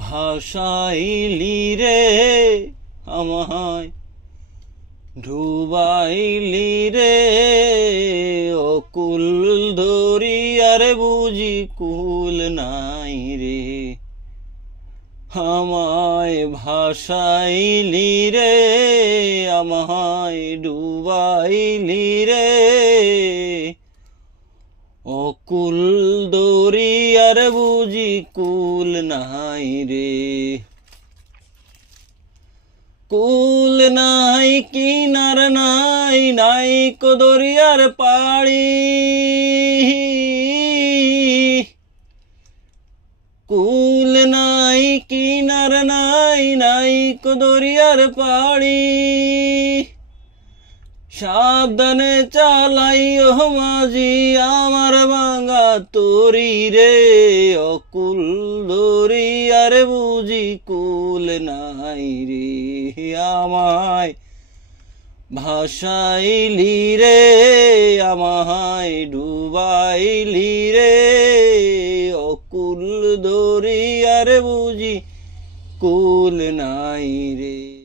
ভাসাইলি রে আমায় ডুবাইলি রে অকুল দরিয়ার বুঝি কুল নাই রে আমায় ভাসাইলি রে আমায় ডুবাইলি রে অকুল দরিয়ার বুঝি কুল নাই রে কুল নাই কিনার নাই নাই কো দরিয়ার পাড়ি কুল নাই কিনার নাই নাই কো দরিয়ার পাড়ি সাবধানে চালাইও মাঝি আমার ভাঙা তরি রে অকুল দরিয়ার বুঝি কুল নাই রে আমায় ভাসাইলি রে আমায় ডুবাইলি রে অকুল দরিয়ার বুঝি কুল নাই রে।